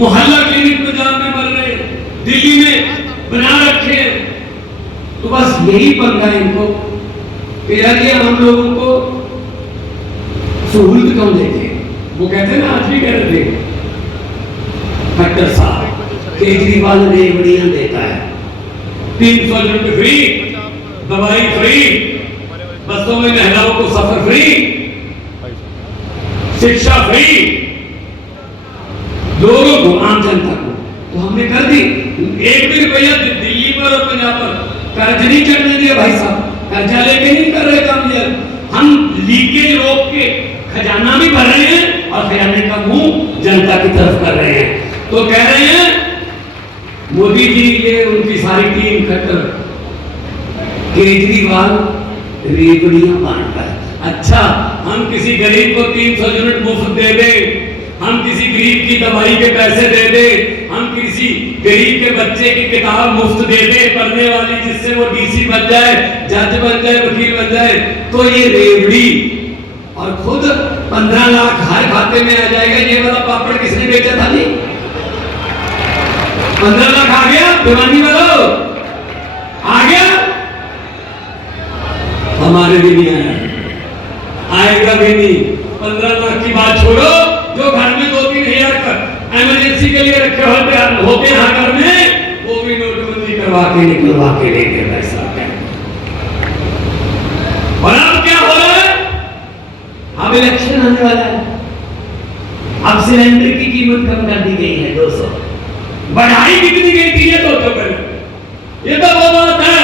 मोहल्ला क्लिनिक पंजाब में बन रहे, दिल्ली में बना रखे हैं। तो बस यही पंगा है इनको, तेरा कि हम लोगों को सहूलत कौन देते। वो कहते हैं ना, आज भी कह रहे थे खट्टर साहब, केजरीवाल रेवड़ियां देता है, 300 यूनिट फ्री, दवाई फ्री, बसों में महिलाओं को सफर फ्री, शिक्षा फ्री, लोगों को, आम जनता को। तो हमने कर दी। एक भी रुपया दिल्ली पर और पंजाब पर कर्ज नहीं चढ़ने दिया भाई साहब, कर्जा लेके नहीं कर रहे काम। ये हम लीकेज रोक के खजाना भी भर रहे हैं और खजाने का मुंह जनता की तरफ कर रहे हैं। तो कह रहे हैं मोदी जी, ये उनकी सारी टीम खट्टर, केजरीवाल रेवड़ियां बांटता है। अच्छा, हम किसी गरीब को 300 यूनिट मुफ्त दे दे, हम किसी गरीब की दवाई के पैसे दे दे, हम किसी गरीब के बच्चे की किताब मुफ्त दे दे पढ़ने वाली, जिससे वो डीसी बन जाए, जज बन जाए, वकील बन जाए, तो ये रेवड़ी, और खुद 15 लाख हर खाते में आ जाएगा। ये वाला पापड़ किसने बेचा था जी? 15 लाख आ गया, दीवानी वालों आ गया, हमारे भी नहीं आया, आएगा भी नहीं। 15 लाख की बात छोड़ो, जो घर में 2-3 हज़ार इमरजेंसी के लिए रखे होते हैं घर में, वो भी नोटबंदी करवा के निकलवा के लेके पैसा। और अब क्या हो रहा है? अब इलेक्शन आने वाला है, अब सिलेंडर की कीमत कम कर दी गई है 200, बढ़ाई कितनी गई थी ये सोचो पहले। ये तो वो बात है,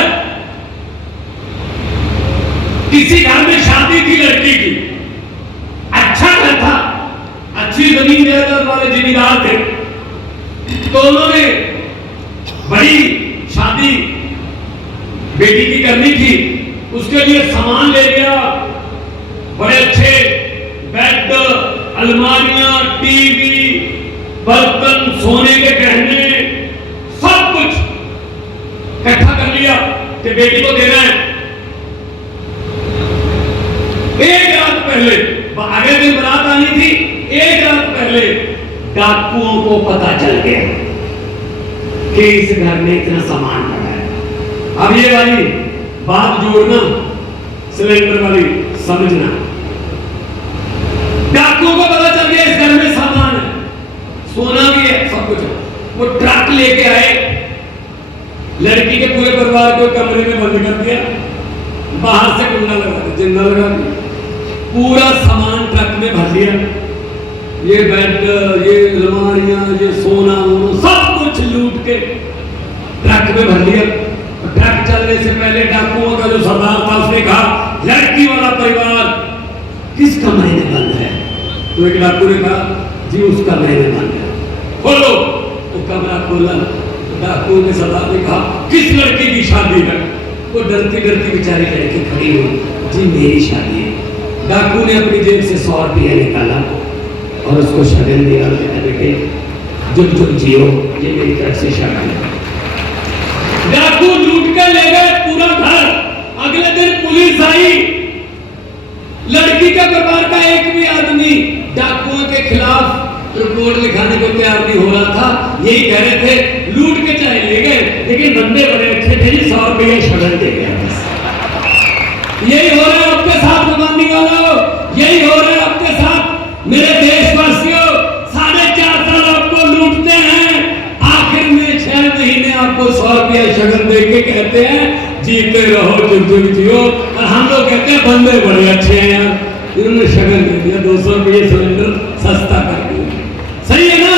किसी घर में शादी थी लड़की की, अच्छा घर था, अच्छी जमीन जायदाद वाले जिम्मेदार थे, तो उन्होंने बड़ी शादी बेटी की करनी थी, उसके लिए सामान ले गया, बड़े अच्छे बेड, अलमारियां, टीवी, बर्तन, सोने के गहने, सब कुछ इकट्ठा कर लिया कि बेटी को देना है। एक रात पहले, अगले दिन बारात आनी थी, एक रात पहले डाकुओं को पता चल गया कि इस घर में इतना सामान पड़ा है। अब ये वाली बात जोड़ना, सिलेंडर वाली समझना, डाकुओं को पता चल गया इस घर में सामान है, सोना भी है, सब कुछ है। वो ट्रक लेके आए, लड़की के पूरे परिवार को कमरे में बंद कर दिया, बाहर से कुंडा लगा दिया, जिंदा लगा दिया, पूरा सामान ट्रक में भर लिया, ये बेड, ये अलमारियां, ये सोना, सब कुछ लूट के ट्रक में भर लिया। ट्रक चलने से पहले डाकुओं का जो सरदार था उसने कहा, लड़की वाला परिवार किस कमरे में बंद है? तो एक डाकू ने कहा, जी उस कमरे में बंद है, खोलो। तो कमरा खोला, डाकू ने सरदार ने कहा, किस लड़की की शादी है? वो डरती डरती बेचारी लड़की खड़ी हुई, जी मेरी शादी है। डाकू ने अपनी जेब से 100 रुपया निकाला और उसको शगन दिया, बेटे जुग जुग जियो, ये मेरी तरफ से शगन है। डाकू लूट कर ले गए पूरा घर। अगले दिन पुलिस आई, लड़की के परिवार का एक भी आदमी डाकुओं के खिलाफ रिपोर्ट लिखाने को तैयार नहीं हो रहा था। यही कह रहे थे लूट के चाहे ले गए, लेकिन बंदे बड़े अच्छे थे, 100 रुपया शगन दे गया। यही हो रहा है आपके साथ बंदी वालों, यही हो रहा है आपके साथ मेरे देशवासियों। 4.5 साल आपको लूटते हैं, आखिर में 6 महीने आपको 100 रुपया शगन दे के कहते हैं जीते रहो, जुग जुग जियो। और हम लोग कहते हैं बंदे बड़े अच्छे हैं यार, इन्होंने शगन दे दिया, 200 रुपये सिलेंडर सस्ता कर दिया। सही है ना?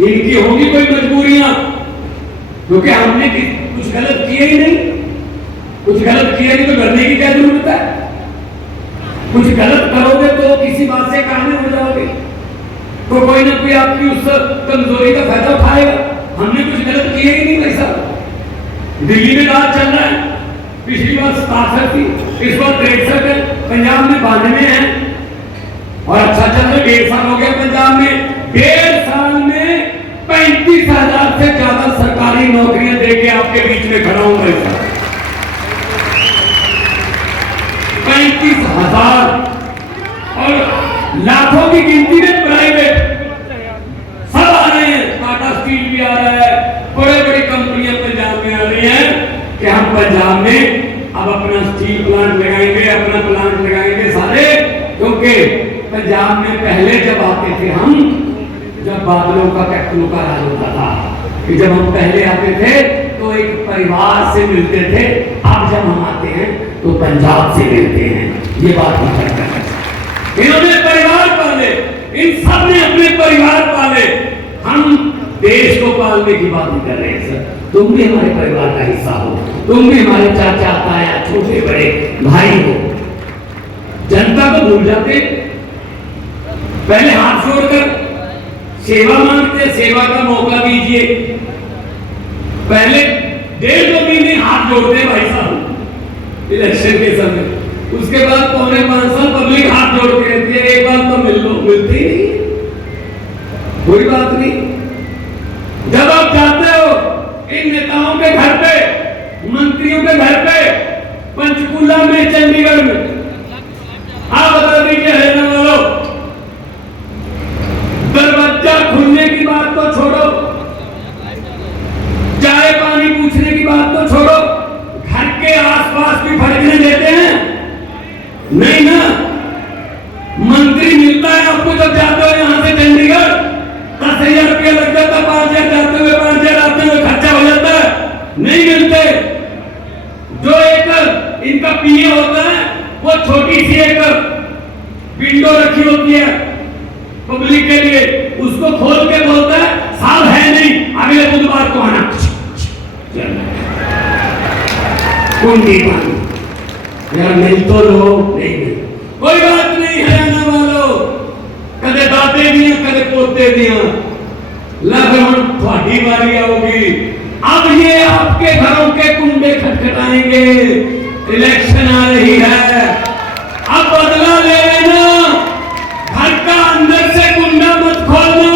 इनकी होगी कोई मजबूरियां, क्योंकि हमने कुछ गलत किया ही नहीं। कुछ गलत किया नहीं तो करने की क्या जरूरत है? कुछ गलत करोगे तो किसी बात से काबिल हो जाओगे, तो कोई ना कोई आपकी उस कमजोरी का फायदा उठाएगा। हमने कुछ गलत किया ही नहीं भाई साहब। दिल्ली में राज चल रहा है, पिछली बार 67 थी, इस बार 63 है, पंजाब में 92 है, और अच्छा चल रहा है। 1.5 साल हो गया पंजाब में, 1.5 साल में 35,000 से ज्यादा सरकारी नौकरियां देके आपके बीच में खड़ा हूं भाई साहब। 35,000 और लाखों की गिनती में प्राइवेट स्टील प्लांट लगाएंगे, अपना प्लांट लगाएंगे सारे, क्योंकि पंजाब में पहले जब आते थे हम, जब बादलों का कैप्टनों का राज होता था, कि जब हम पहले आते थे तो एक परिवार से मिलते थे, अब जब हम आते हैं तो पंजाब से मिलते हैं। ये बात हम करते हैं। इन्होंने परिवार पाले, इन सब ने अपने परिवार पाले, हम देश को पालने की बात नहीं कर रहे हैं सर। तुम भी हमारे परिवार का हिस्सा हो, तुम भी हमारे चाचा ताया छोटे बड़े भाई हो। जनता को भूल जाते, पहले हाथ जोड़कर सेवा मांगते, सेवा का मौका दीजिए। पहले 1.5-2 महीने हाथ जोड़ते भाई साहब इलेक्शन के समय, उसके बाद 4.5 साल पब्लिक हाथ जोड़ती रहती है, एक बार तो मिल लो, मिलती नहीं, कोई बात नहीं। जब आप जाते हो इन नेताओं के घर पे, मंत्रियों के घर पे, पंचकूला में, चंडीगढ़ में, आप बता दीजिए हरियाणा वालों, दरवाजा खुलने की बात तो छोड़ो, चाय पानी पूछने की बात तो छोड़ो, घर के आसपास भी फटकने देते हैं? नहीं ना। मंत्री मिलता है आपको जब जाते हो यहां से चंडीगढ़, 10,000 रुपया लग जाता, 5,000 जाते हुए, 5,000 आते हुए खर्चा हो जाता है, नहीं मिलते। जो एक इनका पीए होता है, वो छोटी सी एक विंडो रखी होती है पब्लिक के लिए, उसको खोल के बोलता है साहब है नहीं, अगले बुधवार को आना। कुंडी पानी यार, मिल तो लो, नहीं मिल, कोई बात नहीं हरियाणा वालों, कदे दाते दिया कदे पोते दिया, लग हम थोड़ी बारी आओगी। अब ये आपके घरों के कुंडे खटखटाएंगे, इलेक्शन आ रही है, अब बदला ले लेना, घर का अंदर से कुंडा मत खोलना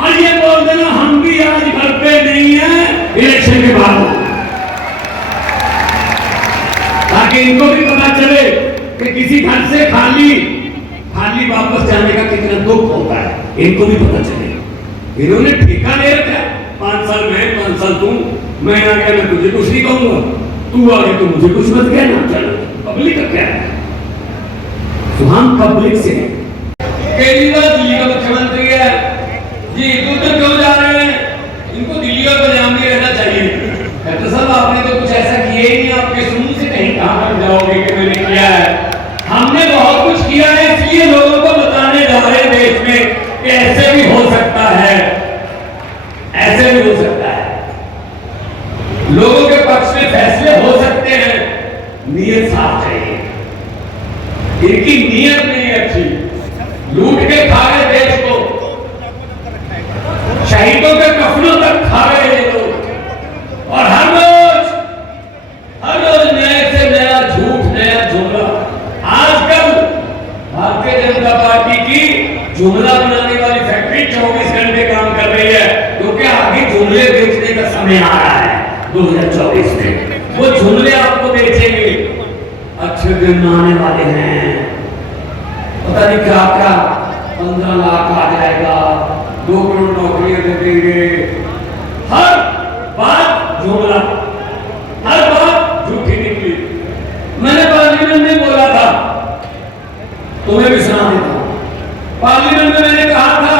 और ये बोल देना हम भी आज घर पे नहीं है, इलेक्शन के बाद, ताकि इनको भी पता चले कि किसी घर से खाली वापस जाने का कितना दुख होता है, इनको भी पता चले। इन्होंने ठेका ले रखा है, 5 साल मैं, 5 साल तू, मैं आ गया मैं तुझे कुछ नहीं कहूंगा, तू आ गया तो मुझे कुछ मत कहना, चलो पब्लिक का क्या है, तो हम पब्लिक से। केजरीवाल दिल्ली का मुख्यमंत्री है जी, इधर क्यों जा रहे हैं, इनको दिल्ली और पंजाब में रहना चाहिए। डॉक्टर साहब आपने तो कुछ ऐसा किया ही नहीं, आपके मुंह से कहीं कहां तक जाओगे कि मैंने किया है। हमने बहुत कुछ किया है, इसलिए लोगों को बताने जा रहे हैं देश में कि ऐसे भी हो सकता है, ऐसे भी हो सकता है, लोगों के पक्ष में फैसले हो सकते हैं। नीयत साफ चाहिए, इनकी नीयत नहीं अच्छी, लूट के खा रहे देश को, शहीदों के कफनों तक खा रहे ये लोग, और हर रोज नए से नया झूठ, नया जुमला। आजकल भारतीय जनता पार्टी की जुमला बनाने वाली फैक्ट्री 24 घंटे काम कर रही है, क्योंकि आगे जुमले बेचने का समय आ रहा है 2024 में, वो जुमले आपको बेचेंगे। अच्छे दिन आने वाले हैं, पता नहीं क्या क्या, 15 लाख आ जाएगा, 2 करोड़ नौकरियां दे देंगे, हर बात जुमला, हर बात झूठी निकली। मैंने पार्लियामेंट में बोला था, तुम्हें भी सुना देता हूं, पार्लियामेंट में मैंने कहा था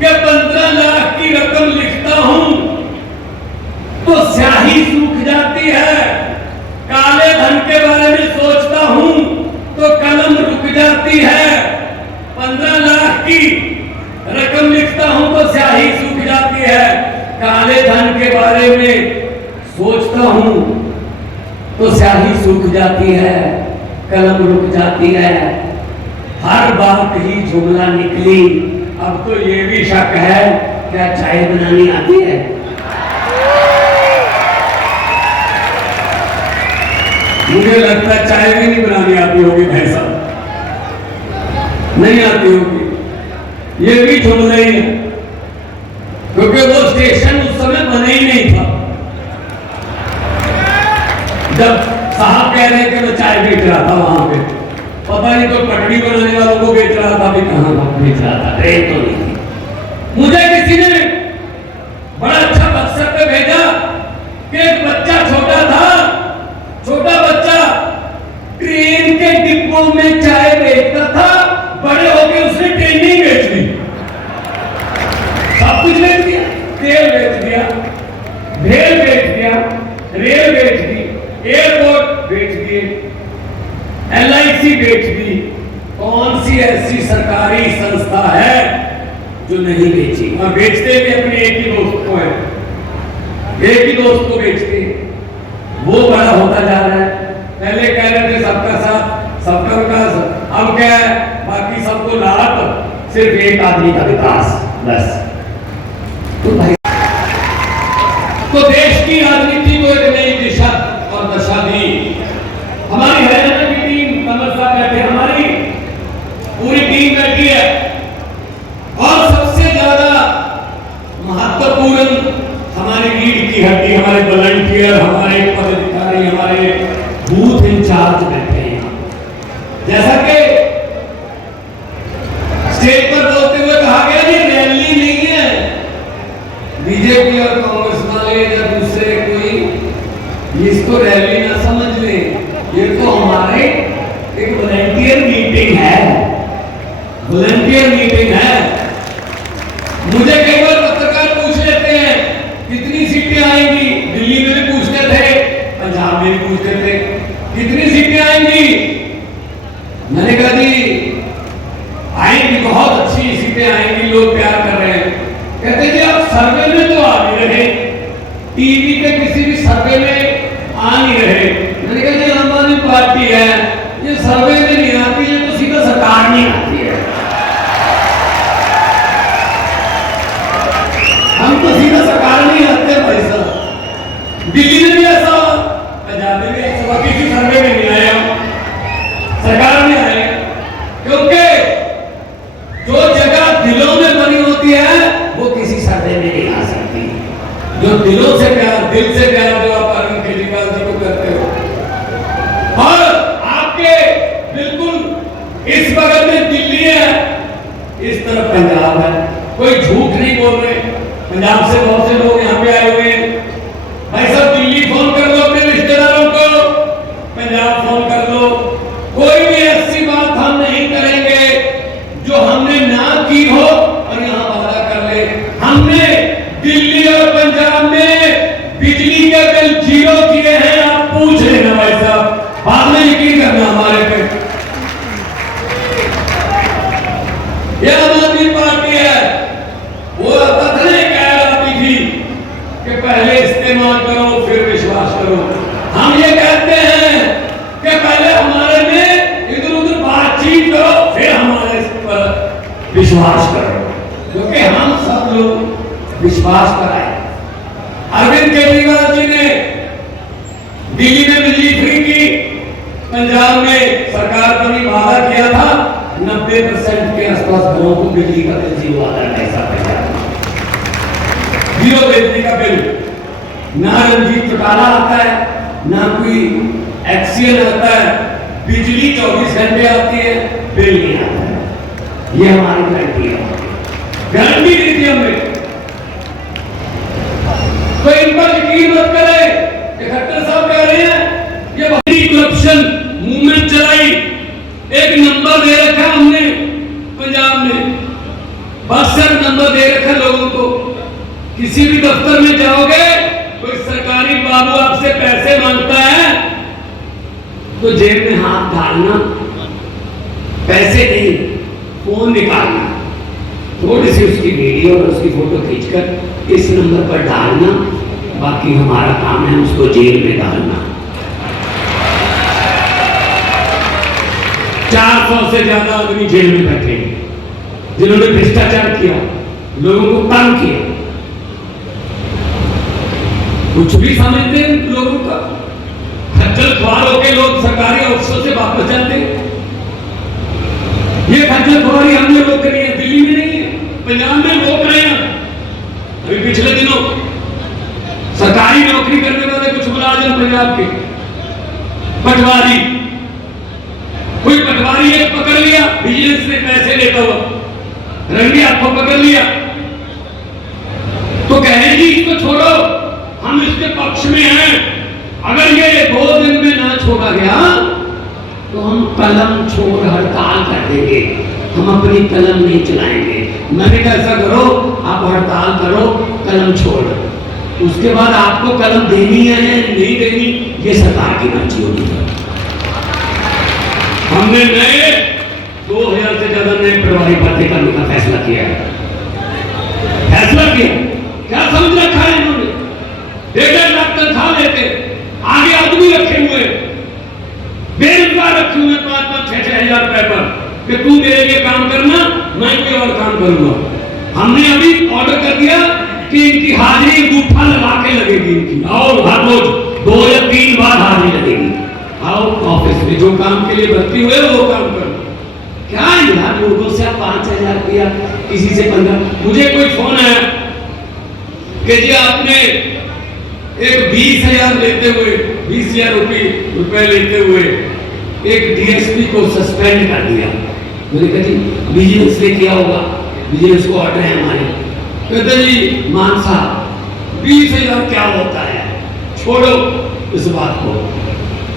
कि 15 लाख की रकम लिखता हूं तो स्याही सूख जाती है, काले धन के बारे में सोचता हूं तो कलम रुक जाती है। 15 लाख की रकम लिखता हूं तो स्याही सूख जाती है, काले धन के बारे में सोचता हूं तो स्याही सूख जाती है, कलम रुक जाती है। हर बात ही जुमला निकली। अब तो ये भी शक है, क्या चाय बनानी आती है? मुझे लगता है चाय भी नहीं बनानी आती होगी भाई साहब, नहीं आती होगी, ये भी जुमला ही है, क्योंकि वो स्टेशन उस समय बने ही नहीं था। जब साहब कह रहे थे मैं चाय बेच रहा था वहां पे, पता नहीं तो पटड़ी बनाने वालों को बेच रहा था, भी कहां बेच रहा था, ट्रेन तो नहीं थी। मुझे किसी ने बड़ा अच्छा WhatsApp पे भेजा कि एक बच्चा छोटा था, छोटा बच्चा जनता है जो नहीं बेची, और बेचते भी अपने एक ही दोस्त को है, एक ही दोस्त को बेचते। वो बड़ा होता जा रहा है। पहले कह रहे थे सबका साथ सबका विकास, अब क्या है, बाकी सबको लाभ, सिर्फ एक आदमी का विकास बस। तो भाई, तो देश की राजनीति को एक नई दिशा और दशा दी। हमारी हरियाणा की टीम, कमल साहब बैठे, हमारी पूरी टीम बैठी है, और सबसे ज्यादा महत्वपूर्ण हमारी रीढ़ की हड्डी, हमारे वॉलंटियर, हमारे पदाधिकारी, हमारे बूथ इंचार्ज बैठे हैं। जैसा कि स्टेज पर बोलते हुए कहा गया, ये रैली नहीं है बीजेपी और कांग्रेस वाले या दूसरे कोई, इसको रैली ना समझ ले, ये तो हमारे एक वॉलंटियर मीटिंग है, वॉलंटियर मीटिंग है। मुझे कई बार पत्रकार पूछ लेते हैं कितनी सीटें आएंगी, दिल्ली में भी पूछते थे, पंजाब में भी पूछते थे कितनी सीटें आएंगी। मैंने कहा जी आएंगी, बहुत अच्छी सीटें आएंगी, लोग प्यार कर रहे हैं। कहते जी आप सर्वे में तो आ नहीं रहे, टीवी पे किसी भी सर्वे में आ नहीं रहे। मैंने कहा जी आम आदमी पार्टी है, ये सर्वे में नहीं आती है तो सीधा सरकार नहीं आती है, हम तो सीधा सरकार नहीं आते भाई साहब। दिल्ली में भी ऐसा, पंजाब में भी ऐसा, किसी सर्वे में नहीं आया, सरकार में आए, क्योंकि जो जगह दिलों में बनी होती है वो किसी सर्वे में नहीं आ सकती। जो दिलों से प्यार, दिल से प्यार जो आप अरविंद केजरीवाल जी को करते हो, और आपके बिल्कुल इस बगल में दिल्ली है, इस तरफ पंजाब है, कोई झूठ नहीं बोल रहे। पंजाब से बहुत से लोग यहाँ पे आए हुए हैं, भाई साहब दिल्ली फोन कर लो अपने रिश्तेदारों को, पंजाब फोन कर लो, कोई भी ऐसी बात हम नहीं करेंगे जो हमने ना की हो, और यहाँ वादा कर ले हमने दिल्ली और पंजाब में बिजली के बिल जीरो किए हैं, आप पूछ लेना भाई साहब, बाद में यकीन करना हमारे पे। यह आम आदमी पार्टी है, वो कथने कह रही थी कि पहले इस्तेमाल करो फिर विश्वास करो। हम ये कहते हैं कि पहले हमारे में इधर उधर बातचीत करो फिर हमारे इस पर विश्वास करो, क्योंकि हम सब लोग विश्वास पर आए। अरविंद केजरीवाल जी ने दिल्ली में बिजली फ्री की, पंजाब में सरकार को भी वादा किया था 90% के आसपास घरों को बिजली का बिल जीरो आ जाए, ऐसा पंजाब जीरो बिजली का बिल। ना रंजीत चौटाला आता है, ना कोई एक्सीएल आता है, बिजली 24 घंटे आती है, बिल नहीं आता है। ये हमारी गारंटी है, गारंटी दी थी हमने। तो इन पर यकीन मत करें, खट्टर साहब कह रहे हैं ये भारी करप्शन मूवमेंट चलाई, एक नंबर दे रखा हमने पंजाब में, बस सिर्फ नंबर दे रखा लोगों को। किसी भी दफ्तर में जाओगे, कोई सरकारी बाबू आपसे पैसे मांगता है तो जेब में हाथ डालना, पैसे नहीं, फोन निकालना, थोड़ी सी उसकी वीडियो और उसकी फोटो खींचकर इस नंबर पर डालना, बाकी हमारा काम है उसको जेल में डालना। 400 से ज्यादा आदमी जेल में बैठे जिन्होंने भ्रष्टाचार किया, लोगों को तंग किया, कुछ भी समझते हैं लोगों का, खज्जल खुआर होकर लोग सरकारी अफसरों से वापस जाते हैं। ये खज्जल खुआरी हमने रोक रही है, दिल्ली में नहीं है, पंजाब में रोक रहे हैं। अभी पिछले दिनों सरकारी नौकरी करने वाले कुछ मुलाजिम पंजाब के पटवारी, कोई पटवारी एक पकड़ लिया, विजिलेंस ने पैसे लेता हुआ रंगे हाथों पकड़ लिया, तो कहे जी इसको छोड़ो, हम इसके पक्ष में हैं, अगर ये 2 दिन में ना छोड़ा गया तो हम कलम छोड़ हड़ताल कर देंगे, हम अपनी कलम नहीं चलाएंगे। मैंने कहा ऐसा करो, आप हड़ताल करो, कलम छोड़, उसके बाद आपको कलम देनी है नहीं देनी ये सरकार की मर्जी होगी। हमने नए 2000 से ज्यादा नए प्रभारी भर्ती करने का फैसला किया है। फैसला किया, क्या समझ रखा है इन्होंने? 1.5 लाख तनख्वाह लेते, आगे आदमी रखे हुए, बेरोजगार रखे हुए 5-5, 6-6 हजार रुपए पर कि तू मेरे लिए काम करना, मैं कोई और काम करूंगा। हमने अभी ऑर्डर कर दिया कि इनकी हाजिरी अंगूठा लगा के लगेगी इनकी, और हर रोज 2 या 3 बार हाजिरी लगेगी। आओ ऑफिस में, जो काम के लिए भर्ती हुए वो काम करो। क्या यार, लोगों से आप 5000 रुपया, किसी से 15। मुझे कोई फोन आया कि जी आपने एक 20,000 लेते हुए, 20,000 रुपए लेते हुए एक डीएसपी को सस्पेंड कर दिया। मैंने कहा जी विजिलेंस ने किया होगा, विजिलेंस को ऑर्डर है हमारे। कहते जी मान साहब 20,000 क्या होता है, छोड़ो इस बात को।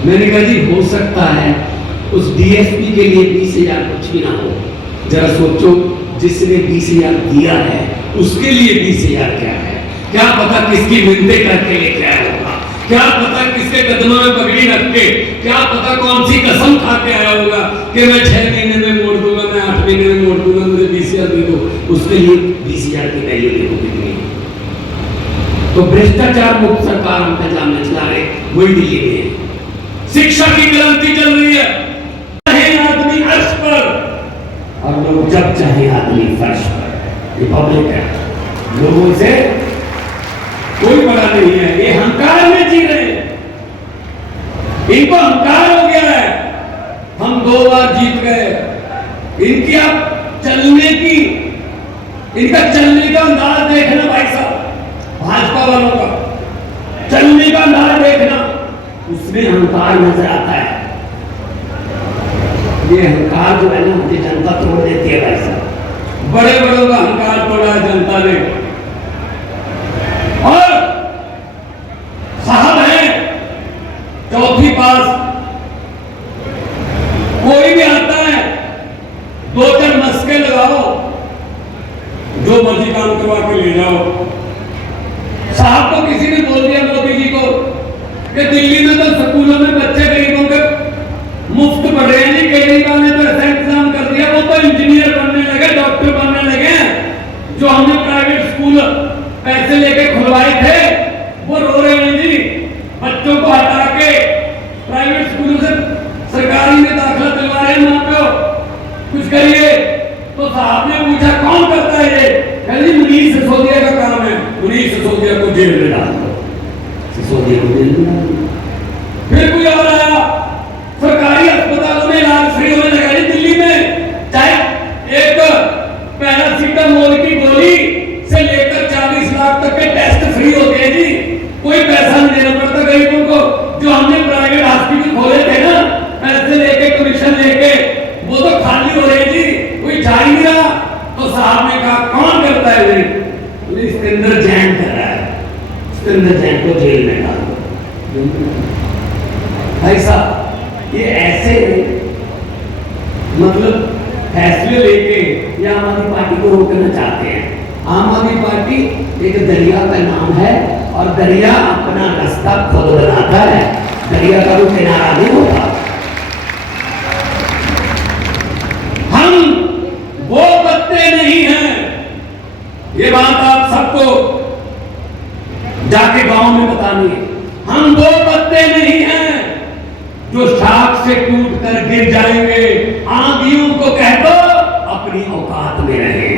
मैंने कहा जी हो सकता है उस डीएसपी के लिए 20,000 कुछ भी ना हो। जरा सोचो, जिसने 20,000 दिया है उसके लिए 20,000 क्या है? क्या पता किसकी मिन्नतें करके लेके आया होगा, क्या पता किसके कदमों में पगड़ी रख के, क्या पता कौन सी कसम खा के आया होगा कि मैं 6 महीने में मोड़ दूंगा, मैं 8 महीने में मोड़ दूंगा, मुझे 20,000 दे दो। उसके लिए 20,000 की वैल्यू देखो कितनी। तो भ्रष्टाचार मुक्त सरकार हम पंजाब में चला रहे, वही दिल्ली में है। शिक्षा की क्रांति चल रही है, चाहे आदमी अर्श पर और लोग जब चाहे आदमी फर्श पर। रिपब्लिक है, लोगों से कोई बड़ा नहीं है, ये अहंकार में जी रहे हैं, इनको अहंकार हो गया है। हम 2 बार जीत गए, इनकी आप चलने की, इनका चलने का अंदाज देखना भाई साहब, भाजपा वालों का चलने का अंदाज देखना, उसमें अहंकार नजर आता है। ये अहंकार जो है ना, ये जनता तोड़ देती है भाई साहब। बड़े बड़ों का अहंकार तोड़ा है जनता ने। और साहब है 4वीं पास, कोई भी आता है 2-4 मस्के लगाओ, जो मर्जी काम करवा के ले जाओ। साहब को किसी ने बोल दिया, मोदी जी को, कि दिल्ली में तो स्कूलों में बच्चे गरीबों के मुफ्त पढ़ रहे हैं। केजरीवाल ने तो ऐसा इंतजाम कर दिया, वो तो इंजीनियर बनने लगे, डॉक्टर बनने लगे। जो हमने प्राइवेट स्कूल पैसे लेके खुलवाए थे वो रो रहे हैं जी, बच्चों को हटा के प्राइवेट स्कूलों से सरकारी में दाखिला दिलवा रहे हैं। मां प्यो कुछ करिए। तो साहब ने पूछा कौन करता है ये? कहते मनीष सिसोदिया का काम है। मनीष सिसोदिया को जेल में डाल दो, सिसोदिया को जेल में डाल दो। फिर कोई और आया, सरकारी अस्पतालों में इलाज फ्री होने लगा दिल्ली में, चाहे एक पैरासीटामोल की गोली से लेकर 40 लाख तक के टेस्ट फ्री होते हैं जी, कोई पैसा नहीं देना पड़ता गरीबों को। जो हमने प्राइवेट हॉस्पिटल खोले थे ना, पैसे लेके, कमीशन लेके, वो तो खाली हो रहे जी, कोई जा ही नहीं रहा। तो साहब ने कहा कौन करता है ये? सिकंदर जैन कर रहा है, सिकंदर जैन को जेल में डाल दो। भाई साहब ये ऐसे मतलब फैसले लेके ये आम आदमी पार्टी को रोकना चाहते हैं। आम आदमी पार्टी एक दरिया का नाम है और दरिया अपना रास्ता खुद बनाता है, दरिया का वो किनारा नहीं होता। हम वो पत्ते नहीं हैं, ये बात आप सबको जाके गांव में बतानी है। हम वो पत्ते नहीं हैं जो शाख से टूट कर गिर जाएंगे। आंधियों को कह दो अपनी औकात में रहे।